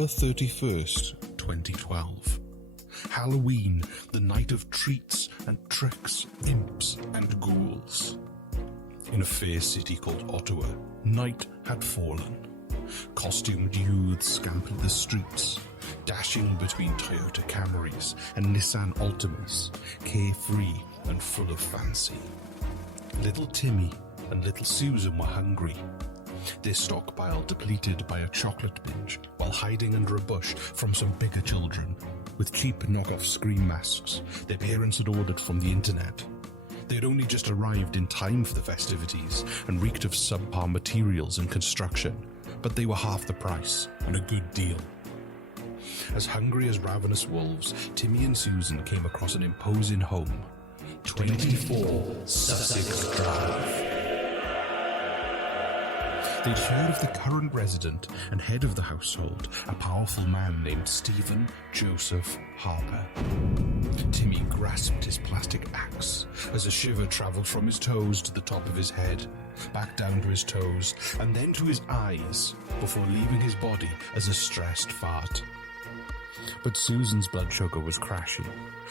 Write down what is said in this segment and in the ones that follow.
October 31st, 2012. Halloween, the night of treats and tricks, imps and ghouls. In a fair city called Ottawa, night had fallen. Costumed youths scampered the streets, dashing between Toyota Camrys and Nissan Altimas, carefree and full of fancy. Little Timmy and little Susan were hungry. Their stockpile depleted by a chocolate binge while hiding under a bush from some bigger children. With cheap knockoff scream masks their parents had ordered from the internet. They had only just arrived in time for the festivities and reeked of subpar materials and construction, but they were half the price and a good deal. As hungry as ravenous wolves, Timmy and Susan came across an imposing home. 24 Sussex Drive. They'd heard of the current resident and head of the household, a powerful man named Stephen Joseph Harper. Timmy grasped his plastic axe as a shiver travelled from his toes to the top of his head, back down to his toes, and then to his eyes, before leaving his body as a stressed fart. But Susan's blood sugar was crashing,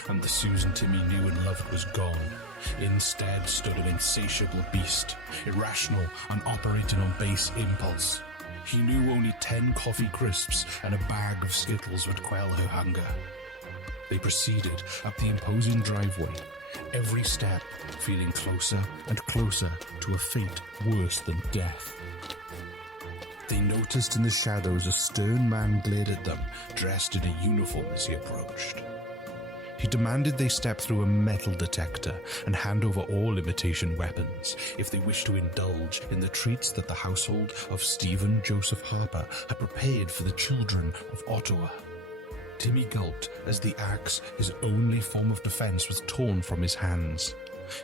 and the Susan Timmy knew and loved was gone. Instead stood an insatiable beast, irrational and operating on base impulse. He knew only 10 coffee crisps and a bag of Skittles would quell her hunger. They proceeded up the imposing driveway, every step feeling closer and closer to a fate worse than death. They noticed in the shadows a stern man glared at them, dressed in a uniform as he approached. He demanded they step through a metal detector and hand over all imitation weapons if they wished to indulge in the treats that the household of Stephen Joseph Harper had prepared for the children of Ottawa. Timmy gulped as the axe, his only form of defense, was torn from his hands.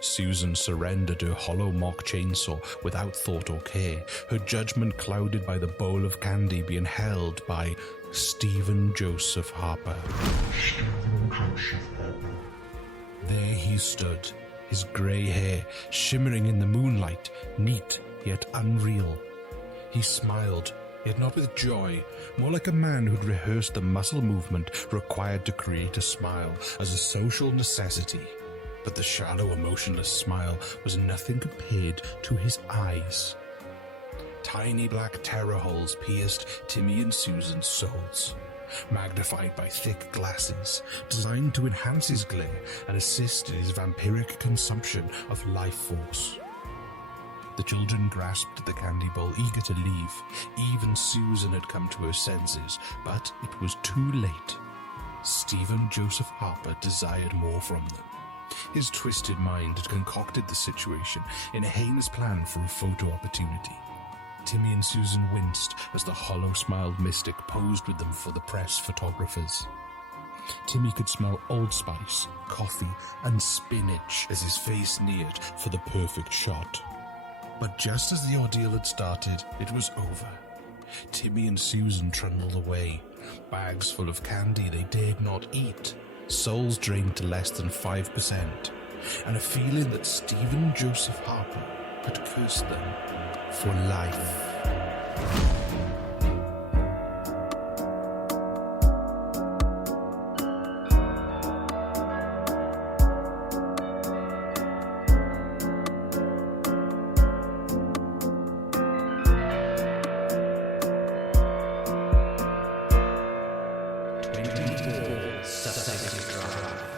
Susan surrendered her hollow mock chainsaw without thought or care, her judgment clouded by the bowl of candy being held by Stephen Joseph Harper. There he stood, his grey hair shimmering in the moonlight, neat yet unreal. He smiled, yet not with joy, more like a man who'd rehearsed the muscle movement required to create a smile as a social necessity. But the shallow, emotionless smile was nothing compared to his eyes. Tiny black terror holes pierced Timmy and Susan's souls, magnified by thick glasses, designed to enhance his glare and assist in his vampiric consumption of life force. The children grasped the candy bowl, eager to leave. Even Susan had come to her senses, but it was too late. Stephen Joseph Harper desired more from them. His twisted mind had concocted the situation in a heinous plan for a photo opportunity. Timmy and Susan winced as the hollow-smiled mystic posed with them for the press photographers. Timmy could smell Old Spice, coffee, and spinach as his face neared for the perfect shot. But just as the ordeal had started, it was over. Timmy and Susan trundled away, bags full of candy they dared not eat, souls drained to less than 5%, and a feeling that Stephen Joseph Harper had cursed them for life. Sussex Drive.